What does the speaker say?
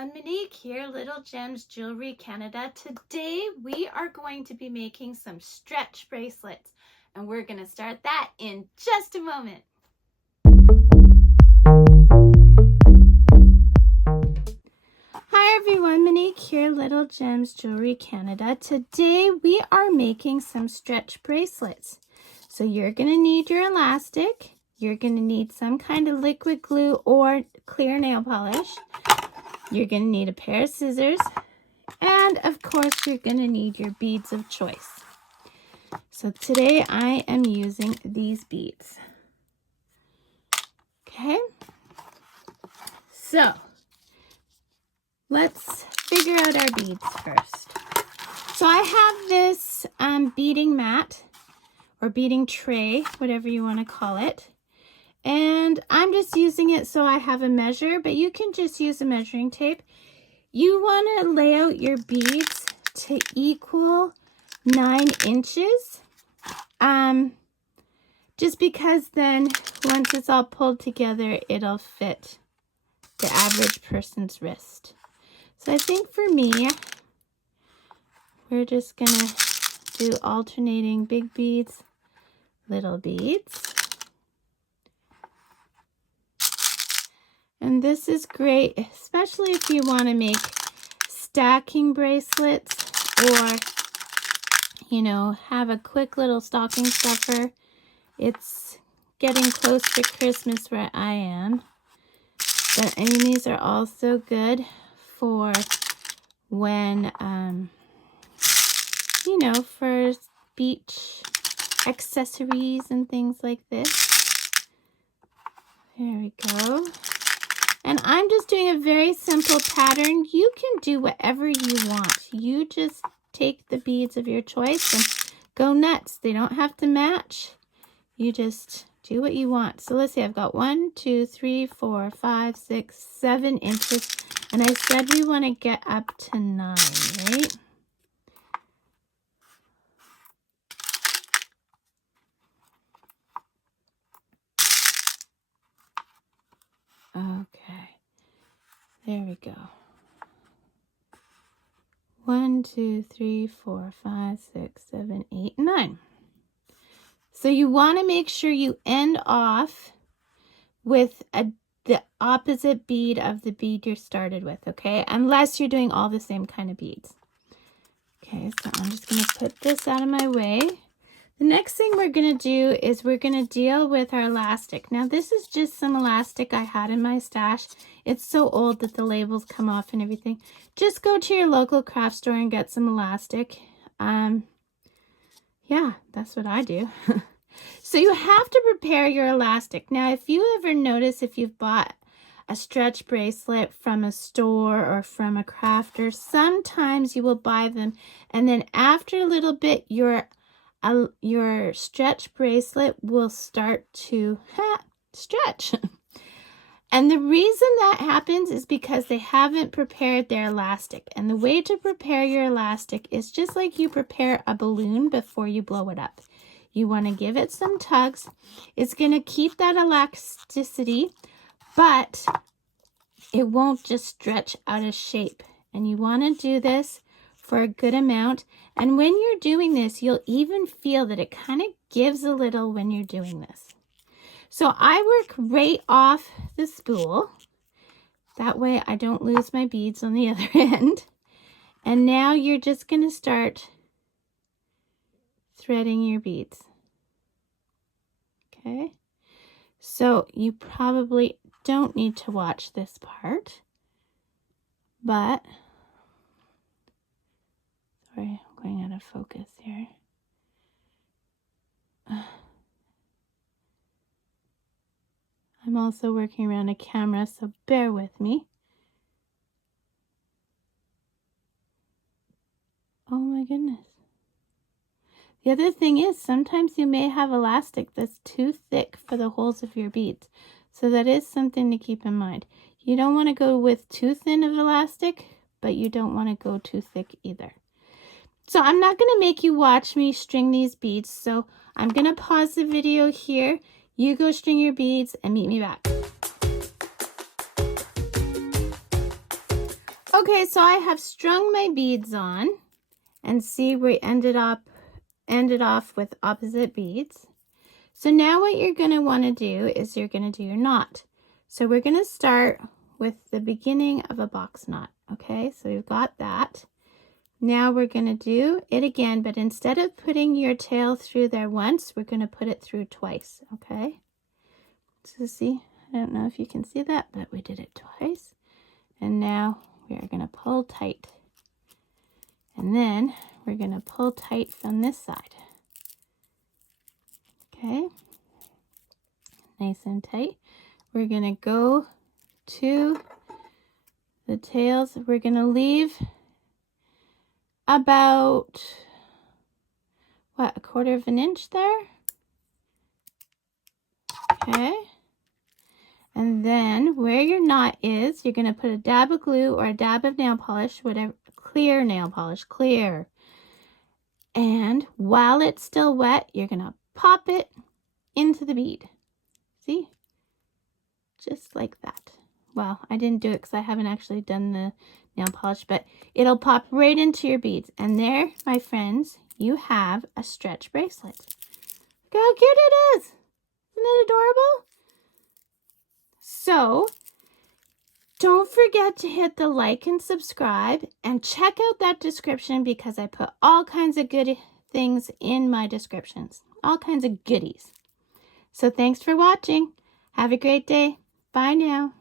everyone, Monique here, Little Gems Jewelry Canada. Today we are going to be making some stretch bracelets, and we're going to start that in just a moment. Hi everyone, Monique here, Little Gems Jewelry Canada. Today we are making some stretch bracelets. So you're going to need your elastic, you're going to need some kind of liquid glue or clear nail polish. You're going to need a pair of scissors, and of course you're going to need your beads of choice. So today I am using these beads. Okay, so let's figure out our beads first. So I have this beading mat or beading tray, whatever you want to call it. And I'm just using it so I have a measure, but you can just use a measuring tape. You want to lay out your beads to equal 9 inches. Just because then once it's all pulled together, it'll fit the average person's wrist. So I think for me, we're just gonna do alternating big beads, little beads. And this is great, especially if you want to make stacking bracelets or, you know, have a quick little stocking stuffer. It's getting close to Christmas where I am. But I mean, these are also good for when, you know, for beach accessories and things like this. There we go. And I'm just doing a very simple pattern. You can do whatever you want. You just take the beads of your choice and go nuts. They don't have to match. You just do what you want. So let's see, I've got 1, 2, 3, 4, 5, 6, 7 inches. And I said we want to get up to 9, right? Okay, there we go. 1, 2, 3, 4, 5, 6, 7, 8, 9. So you want to make sure you end off with the opposite bead of the bead you started with, okay? Unless you're doing all the same kind of beads. Okay, so I'm just going to put this out of my way. The next thing we're going to do is we're going to deal with our elastic. Now this is just some elastic I had in my stash. It's so old that the labels come off and everything. Just go to your local craft store and get some elastic. Yeah, that's what I do. So you have to prepare your elastic. Now if you ever notice, if you've bought a stretch bracelet from a store or from a crafter, sometimes you will buy them and then after a little bit your stretch bracelet will start to stretch. And the reason that happens is because they haven't prepared their elastic. And the way to prepare your elastic is just like you prepare a balloon before you blow it up. You want to give it some tugs. It's going to keep that elasticity, but it won't just stretch out of shape. And you want to do this for a good amount. And when you're doing this, you'll even feel that it kind of gives a little when you're doing this. So I work right off the spool. That way I don't lose my beads on the other end. And now you're just going to start threading your beads. Okay. So you probably don't need to watch this part, but sorry, I'm going out of focus here. I'm also working around a camera, so bear with me. Oh my goodness. The other thing is sometimes you may have elastic that's too thick for the holes of your beads. So that is something to keep in mind. You don't want to go with too thin of elastic, but you don't want to go too thick either. So I'm not going to make you watch me string these beads. So I'm going to pause the video here. You go string your beads and meet me back. Okay, so I have strung my beads on, and see, we ended off with opposite beads. So now what you're going to want to do is you're going to do your knot. So we're going to start with the beginning of a box knot. Okay, so we've got that. Now we're going to do it again, but instead of putting your tail through there once, we're going to put it through twice. Okay, so see, I don't know if you can see that, but we did it twice. And now we are going to pull tight. And then we're going to pull tight from this side. Okay, nice and tight. We're going to go to the tails. We're going to leave about, what, a 1/4 of an inch there? Okay. And then where your knot is, you're going to put a dab of glue or a dab of nail polish, whatever, clear nail polish, clear. And while it's still wet, you're going to pop it into the bead. See? Just like that. Well, I didn't do it because I haven't actually done the nail polish, but it'll pop right into your beads. And there, my friends, you have a stretch bracelet. Look how cute it is. Isn't it adorable? So, don't forget to hit the like and subscribe, and check out that description because I put all kinds of good things in my descriptions. All kinds of goodies. So thanks for watching. Have a great day. Bye now.